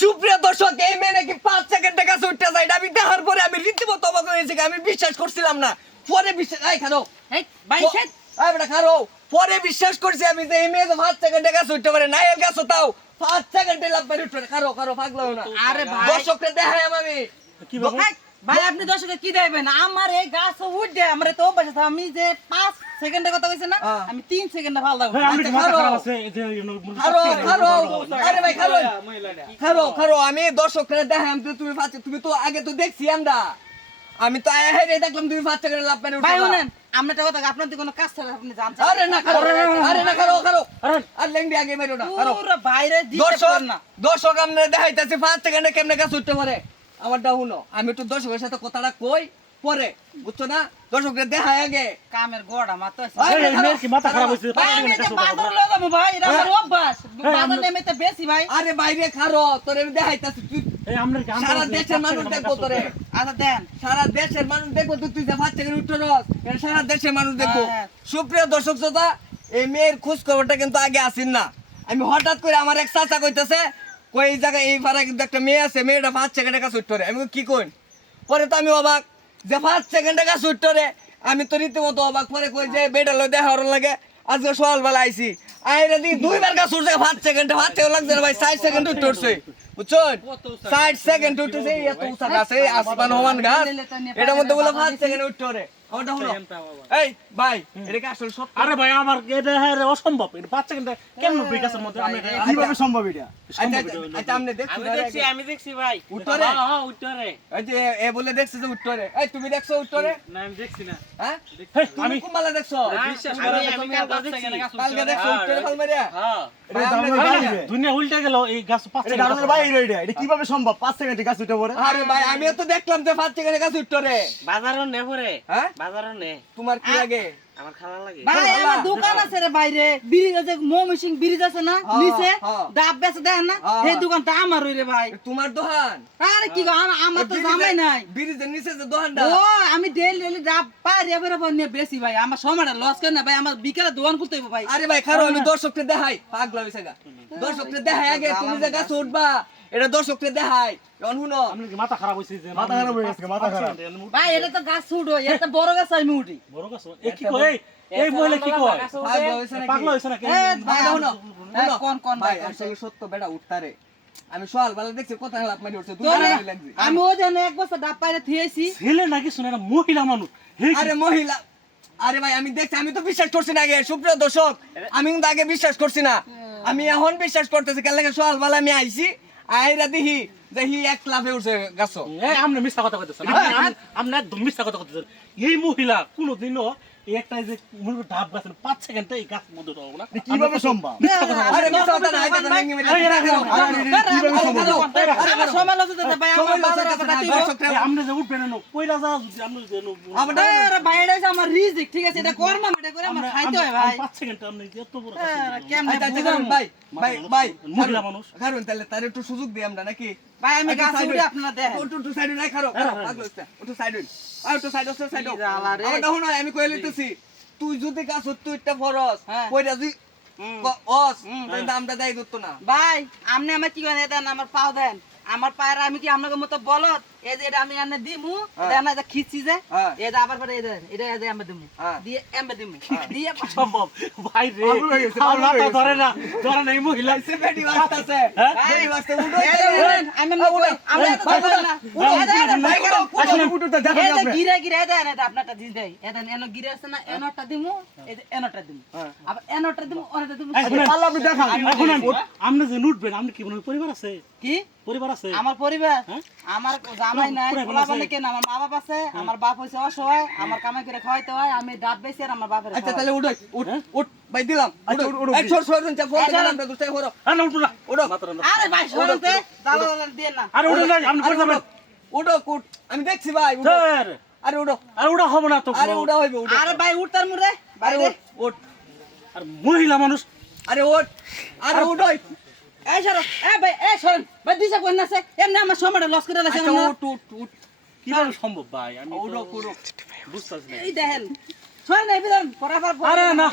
সুপ্রিয় দর্শক, এই মেয়ে নাকি 5 সেকেন্ডে কাছে উঠতে যায়। আমি দেখার পরে আমি রীতিমতো অবাক হয়ে গেছি। আমি বিশ্বাস করছিলাম না। পরে বিশ্বাস খারো এই ভাই শেট বেটা খারো পরে বিশ্বাস করছি আমি যে এই মেয়ে 5 সেকেন্ডে কাছে উঠতে পারে না। এর কাছে তাও 5 সেকেন্ডে লাভ মেরে উঠতে খারো পাগলা না। আরে ভাই দর্শককে দেখাই আমি কি বাবু ভাই আপনি দর্শককে কি দেবেন? আমার এই গাছ উঠ দে আমরা তো অভ্যাস আছে। আমি যে 5 সেকেন্ডের কথা কইছেন না, আমি 3 সেকেন্ডে ভাল দাও। আমি আচ্ছা, মাথা খারো। খারাপ আছে এই যে খারো আরে ভাই খারো আমি দর্শককে দেখাই আমি তুমি তুমি তো আগে তো দেখছি আমরা। আমি তো হেরে দেখলাম তুমি 5 সেকেন্ডে লাভ মেরে উঠতে ভাই শুনেন, আমরা একটা কথা আপনার তো কোনো কাজ ছাড়া আপনি জানছেন। আরে না খারো আর লেংডি আগে মেরো না খারো পুরো বাইরে দিতে দর্শক পারেন না। দর্শক আমরা দেখাইতেছি 5 সেকেন্ডে কেমনে কাছে উঠতে পারে। আমারটা শুনো, আমি একটু দর্শকের সাথে কথাটা কই পরে, বুঝছো না? দর্শকদের দেখাই আগে। কামের গোড়া মাত্র আছে। ভাই, এই মেয়ের কি মাথা খারাপ হইছে ভাই আমি যে বাজার লয়ে যাবো ভাই, এটা আমার অভ্যাস। বাজার নেমে তো বেশি ভাই। আরে বাইরে খারো তোরে আমি দেখাইতেছি। তুই এই আমরা কি সারা দেশের মানুষ দেখবো তোরে। আচ্ছা দেন। সারা দেশের মানুষ দেখবো তুই যে 5 সেকেন্ড উঠতে রস, এটা সারা দেশের মানুষ দেখবো। হ্যাঁ। সুপ্রিয় দর্শক শ্রোতা, এই মেয়ের খোঁজ খবরটা কিন্তু আগে আসেন না। আমি হঠাৎ করে আমার এক চাচা কইতেছে কই এই জায়গায় এই পাড়ায় কিন্তু একটা মেয়ে আছে, মেয়েটা 5 সেকেন্ডের কাছে উঠতে আমি কি কই। পরে তো আমি অবাক যে 5 সেকেন্ডের কাছে উঠতে আমি তো রীতিমতো অবাক। পরে কই যে বেটা লো দেখা ওর লাগে আজকে সকালবেলা আইছি আইরে দি দুইবার কাছে উঠছে 5 সেকেন্ডে লাগছে না ভাই। 60 সেকেন্ড উঠতে উঠছে বুঝছেন, 60 সেকেন্ড উঠতেছে। এত উঁচা গাছ এই আসমান সমান গাছ, এটার মধ্যে বলে 5 সেকেন্ড উঠতে আমারটা হলো। এই ভাই এটা কি আসলে সব? আরে ভাই আমার এটা হ্যাঁ অসম্ভব। এটা 5 সেকেন্ড কেন বিকাশের মধ্যে আমি কিভাবে সম্ভব এটা? আচ্ছা আমনে দেখছি আমি দেখছি ভাই। উত্তরে হ্যাঁ উত্তরে। এই যে এ বলে দেখছে যে উত্তরে। এই তুমি দেখছো উত্তরে? না আমি দেখছি না। হ্যাঁ আমি তুমি কোনবেলা দেখছো? বিশ্বাস করো আমি কালকে দেখছি। কালকে দেখছো উত্তরে ফাল মারিয়া? হ্যাঁ। ভাই, এটা আমনে দারুণের দেখি বাইরে। না। দুনিয়া উল্টে গেল এই গাছ 5 এটা সেকেন্ড দারুণের বাইরে এটা। এটা কিভাবে সম্ভব? 5 সেকেন্ডে গাছ উঠে পড়ে। আরে ভাই আমিও তো দেখলাম যে 5 সেকেন্ডের কাছে উত্তরে। বাজারও নে পরে। হ্যাঁ বাজারও নে। তোমার কি লাগে? আমার খালা লাগে। ভাই, ভাই আমার আমার দোকান আছে রে বাইরে। ব্রিজ আছে, মমিসিং ব্রিজ আছে না হ্যাঁ, নিচে হ্যাঁ। ডাব বেচে দেন না, হ্যাঁ। সেই দোকানটা আমার রে ভাই। তোমার দোকান? আরে কি গো, আমার তো জামাই নাই। ব্রিজের নিচে যে দোকানটা। ও আমি ডেলি ডাব পারি এবারে নিয়ে বেশি ভাই। আমার সময়টা লস করে না ভাই, আমার বিকেলে দোকান করতে হবে ভাই। আরে ভাই খারো আমি দর্শককে দেখাই। পাগলা হইছে গা। দর্শককে দেখাই আগে তুমি যে গাছ উঠবা এটা দর্শককে দেখাই। এখন শুনো আপনি কি মাথা খারাপ হইছে যে মাথা খারাপ হয়ে গেছে, মাথা খারাপ। ভাই এটা তো গাছ উঠো, এটা বড় গাছ আমি উঠি। বড় গাছ এই কি কই এই মহিলা কি কয় পাগলা হইছে নাকি? পাগলা হইছে নাকি এ ভাই শুনো, শুনো, হ্যাঁ, শুনো। কোন ভাই ভাই আসলে সত্য বেটা উঠতারে। আমি সকালবেলা দেখছি কোথায় লাভ মারি উঠছে। দুই তোরে মিনিট লাগছে। আমি ওই জন্য এক বছর ডাব পাইরে থিয়েছি। ছেলে নাকি শুনে না মহিলা মানুষ হে কি আরে মহিলা, আরে ভাই আমি দেখছি, আমি তো বিশ্বাস করছি না আগে। সুপ্রিয় দর্শক, আমি কিন্তু আগে বিশ্বাস করছি না। আমি এখন বিশ্বাস করতেছি। কেন লাগে সকালবেলা আমি আইছি আইরা দেখি যে হি এক লাফে উঠছে গাছ। এই আপনি মিথ্যা কথা কইতেছেন আপনি একদম মিথ্যা কথা কইতেছেন এই মহিলা কোনোদিনও এই একটা যে মুরগি ডাব গাছের 5 সেকেন্ডে এই গাছ মধ্যে দাও না এটা কিভাবে সম্ভব? মিথ্যা কথা আরে মিথ্যা কথা না, এটা তো ভেঙে মেরে এই রাখো, কিভাবে সম্ভব? আমার সময় লস হতে ভাই, আমার বাজার কথা না, ঠিক দর্শকরা এই আপনি যে উঠবেন না কইরা যা যদি আপনি যে আরে ভাই এটা হচ্ছে আমার রিজিক, ঠিক আছে? এটা কর্ম এটা করে আমার খাইতে হয় ভাই। 5 সেকেন্ড আপনি এত বড় কেমনে আচ্ছা, আচ্ছা, বুঝাবো? ভাই ভাই ভাই মহিলা মানুষ কারণ তাহলে তার একটু সুযোগ দিই আমরা নাকি? ভাই আমি আচ্ছা, গাছ side উঠে হই। আপনারা দেখেন। একটু সাইড নাই খারো পাগল হইছে। একটু সাইড হই। আর একটু সাইড হচ্ছে সাইড কি জ্বালা রে। আমারটা শুনো, আমি কই লইতেছি তুই যদি গাছ তুই একটা ফরস হ্যাঁ। কইরা যদি হুম। অস তাই দামটা দেই দত্ত না। ভাই আপনি আমার কি করেন দেন, আমার পাও দেন। আমার পায়ের আমি কি আপনাদের মতো বলত? এই যে এটা আমি এনে দিমু, এটা না এটা খিচি যে, হ্যাঁ। এটা আবার পরে এটা এটা আমি দিমু, হ্যাঁ। দিয়ে এমবে দিমু, দিয়ে সম্ভব ভাই রে পাগল হয়ে গেছে, আমার পাগল হয়ে মাথা গেছে। ধরে না এই মহিলা সে বেডি বাস্তাছে হ্যাঁ? বেডি বাস্তে উঠো এই যে উড়েন, আমি এমনি কই, আমরা এত ভাই, থাকবেন না। উড়ো, ভাই, এটা, এটা, ভাই, উড়ো, আসলে উড়ো। উঠোটা দেখেন এই যে আপনি। গিরে গিরে এটা এনে আপনারটা দিন দেই, এটা এনো গিরে আছে না, এনোটা দিমু, এই যে এনোটা দিমু, আবার এনোটা দিমু, ওটা দিমু। এই শুনেন, পারলে আপনি দেখান। এখন আপনি যে উঠবেন আপনি কি মনে পরিবার আছে কি পরিবার আছে আমার পরিবার, হ্যাঁ? আমার জামাই নাই, পুরো পোলা আছে। বানে কেন, আমার মা বাপ আছে, আমার বাপ হইছে অসহায়, আমার কামাই করে খাওয়াইতে হয়, আমি ডাব বেচি আর আমার বাপের আচ্ছা তাহলে উঠো উঠ উঠ ভাই দিলাম আচ্ছা, উঠ উঠো, এই ছোট ছোট চাপ ফোন এই, দিলাম চলো। তো দুটাই হরো আর না উঠো না উঠো মাথা না আরে ভাই সরতে দাদা দাদা দিয়ে না। আরে উঠে না আপনি পড়ে যাবেন উঠো কুট আমি দেখছি ভাই উঠো স্যার আরে উঠো আর উঠা হবে না তো আরে উঠা হইবে উঠো আরে ভাই উঠতার মুরে আরে বাইরে উঠ উঠ আর মহিলা মানুষ আরে উঠ আরে উঠো এই সরো ভাই সরন ভাই দিশা কোন আছে এমনি আমার সময়টা লস করে লাগছে আচ্ছা না। উঠ উঠ উঠ কিভাবে সম্ভব ভাই আমি উঠো উঠো বুঝতেছি না এই দেখেন সরন এই বিধান পরাবার আরে না।